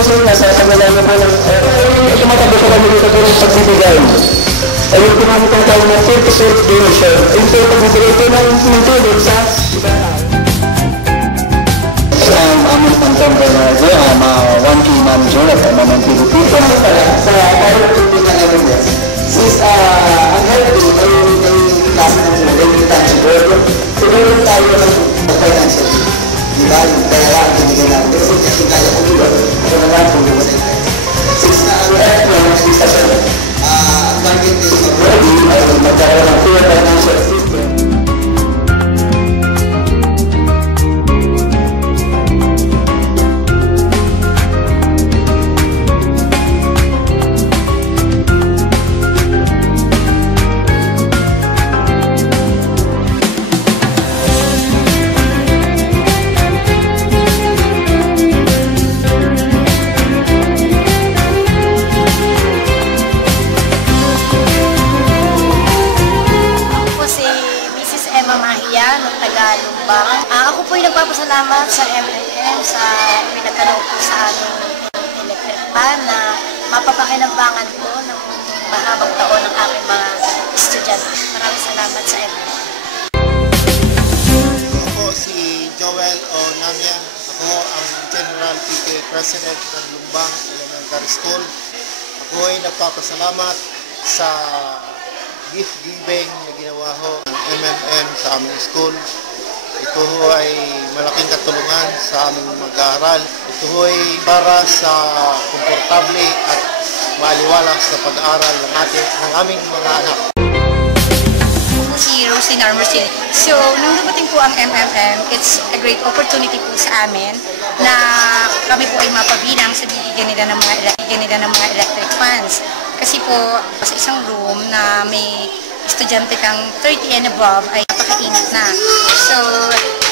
puso nasa kanila na po ng tumatabi ko kami dito po ng pagbibigay. Ayun kumamit ang tawag na 30% donation. Ayun po pagbibigay po ng tulong sa aming contemporary manager, 1K manager at MMPDP. Sa parang tulong na namin yan. Since ang healthy, ay klase ng mga tangible. Siguro tayo ng financial. Diba? Yung pera ang binigay natin. Kasi kaya ko dito. Ito naman kung diba na ito. Since na ang earth mo, isa sa target is ready, ay magkaroon ng fair financial system. Ako po yung nagpapasalamat sa MMM sa pinagkaloob po sa aming electric pan na mapapakinabangan po ng mahabang taon ng aking mga estudyante. Maraming salamat sa MMM. Ako po si Joel Onamia. Ako ang General PTA President ng Lumbang Elementary School. Ako ay nagpapasalamat sa gift giving na ginawa ho ng MMM sa aming school. Ito ho ay malaking katulungan sa aming mag-aaral. Ito ho ay para sa komportable at maaliwalas na pag-aaral ng aming mga anak. Ako si Rosie Narmersil. So, nung dumating po ang MMM, it's a great opportunity po sa amin na kami po ay mapabilang sa bibigyan nila ng mga electric fans. Kasi po, sa isang room na may estudyante kang 30 and above ay napakainit na. So,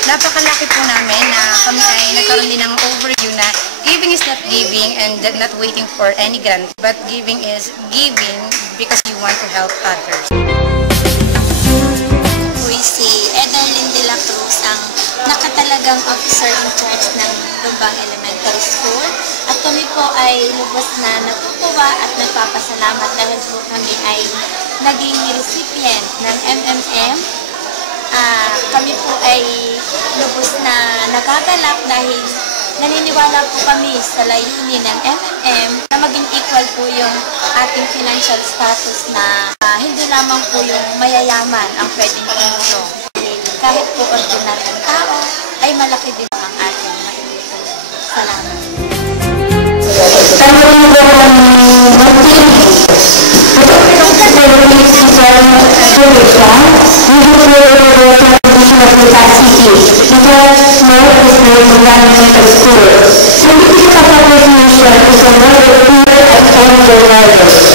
napakalaki po namin na kami ay nagkaroon din ng overview na giving is not giving and not waiting for any grant, but giving is giving because you want to help others. Si Edarlyn de la Cruz ang nakatalagang officer in charge ng Lumbang Elementary School at kami po ay lubos na natutuwa at nagpapasalamat dahil po kami ay naging recipient ng MMM. Kami po ay lubos na nagagalak dahil naniniwala po kami sa layunin ng MMM na maging equal po yung ating financial status na hindi lamang po yung mayayaman ang pwedeng tumulong. Kahit po ordinaryong tao ay malaki din ang ating maitulong. Salamat. School.